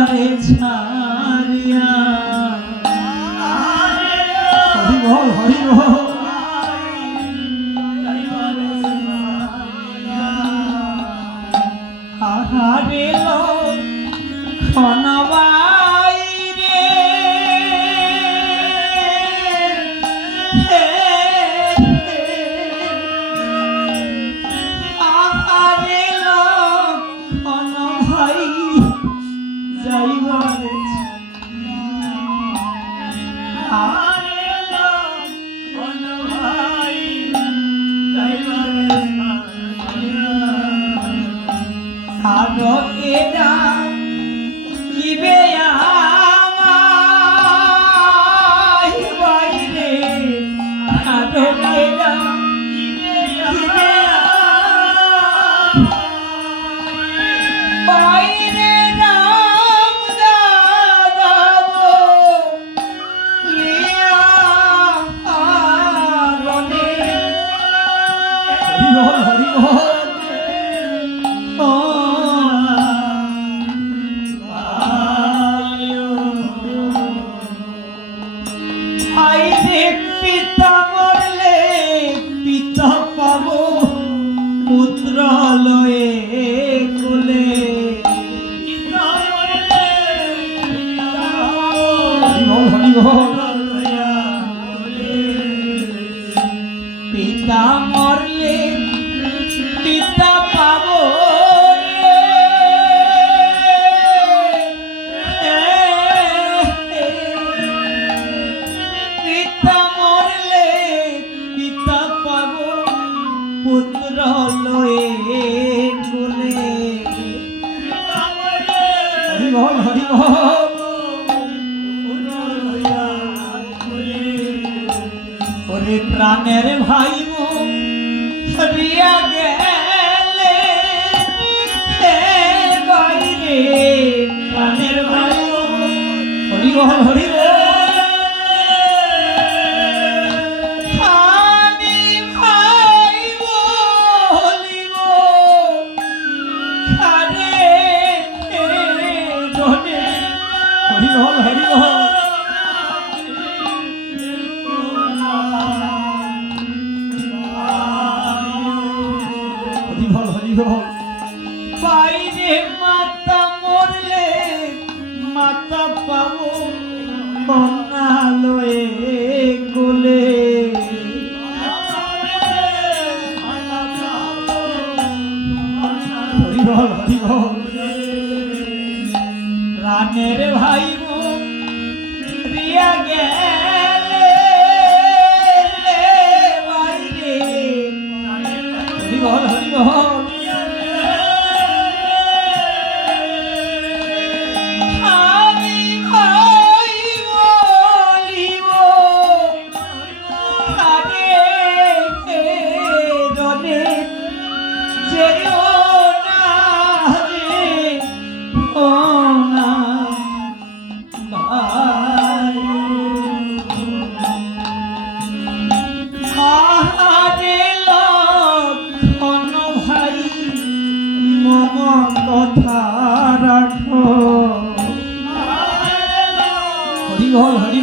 তারে ছাড়িয়া। হরি বল হরি বল আহারে লো খনাবা পুত্র লয়ে কুলে হরিবল হরিবল ওরে প্রাণের ভাই হরিয়া গেলে বাইরে। প্রাণের ভাই হরিবল হরিবল বল দিব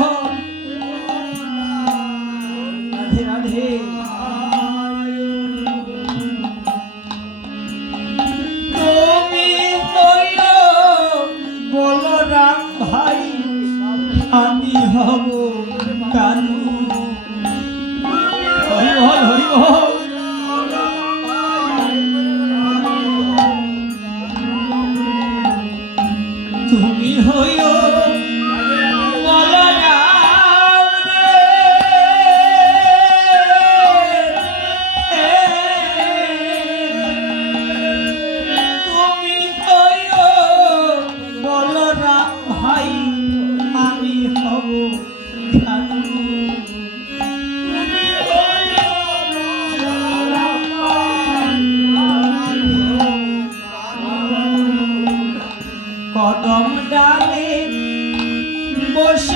啊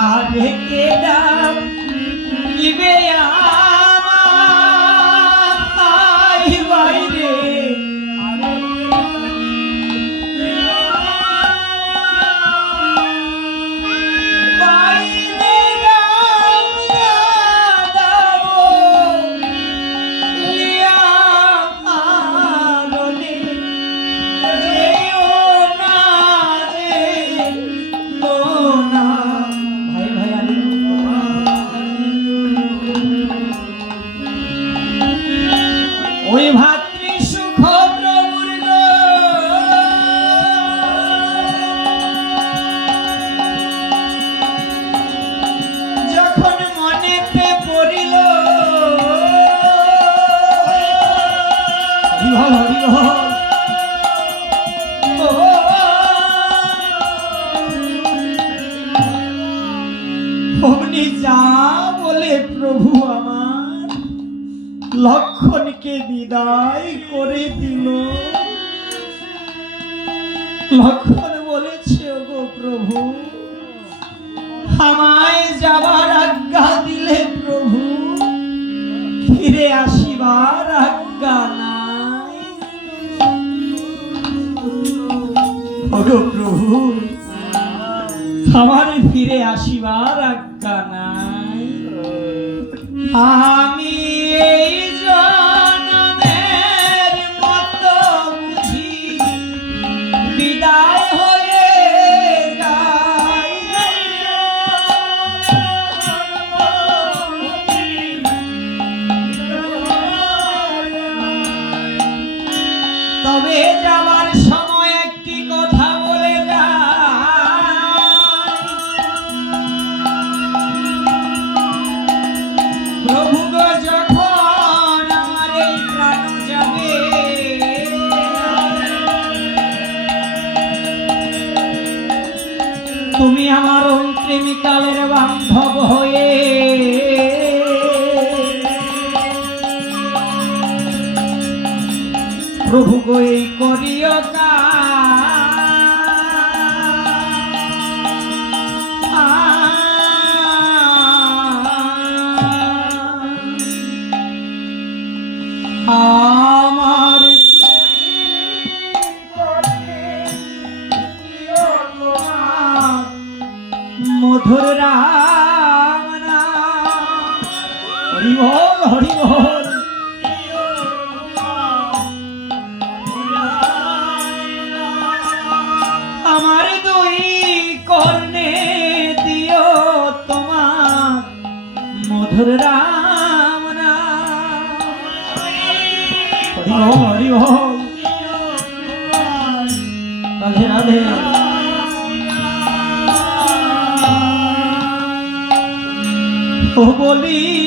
ಹಾಗೆ ಇವೆಯಾ অমনি যা বলে প্রভু আমার লক্ষণকে বিদায় করে দিল। লক্ষণ বলেছে গো প্রভু, আমায় যাবার আজ্ঞা দিলে প্রভু, ফিরে আসিবার আজ্ঞা নাই। প্রভু, আমার ফিরে আসিবার আজ্ঞা জানাই। আমি এই প্রেমিকালের বান্ধব হয়ে প্রভু গই করিয়া মধুর রাম রাম। হরি হরি। রাধে রাধে। ও বলি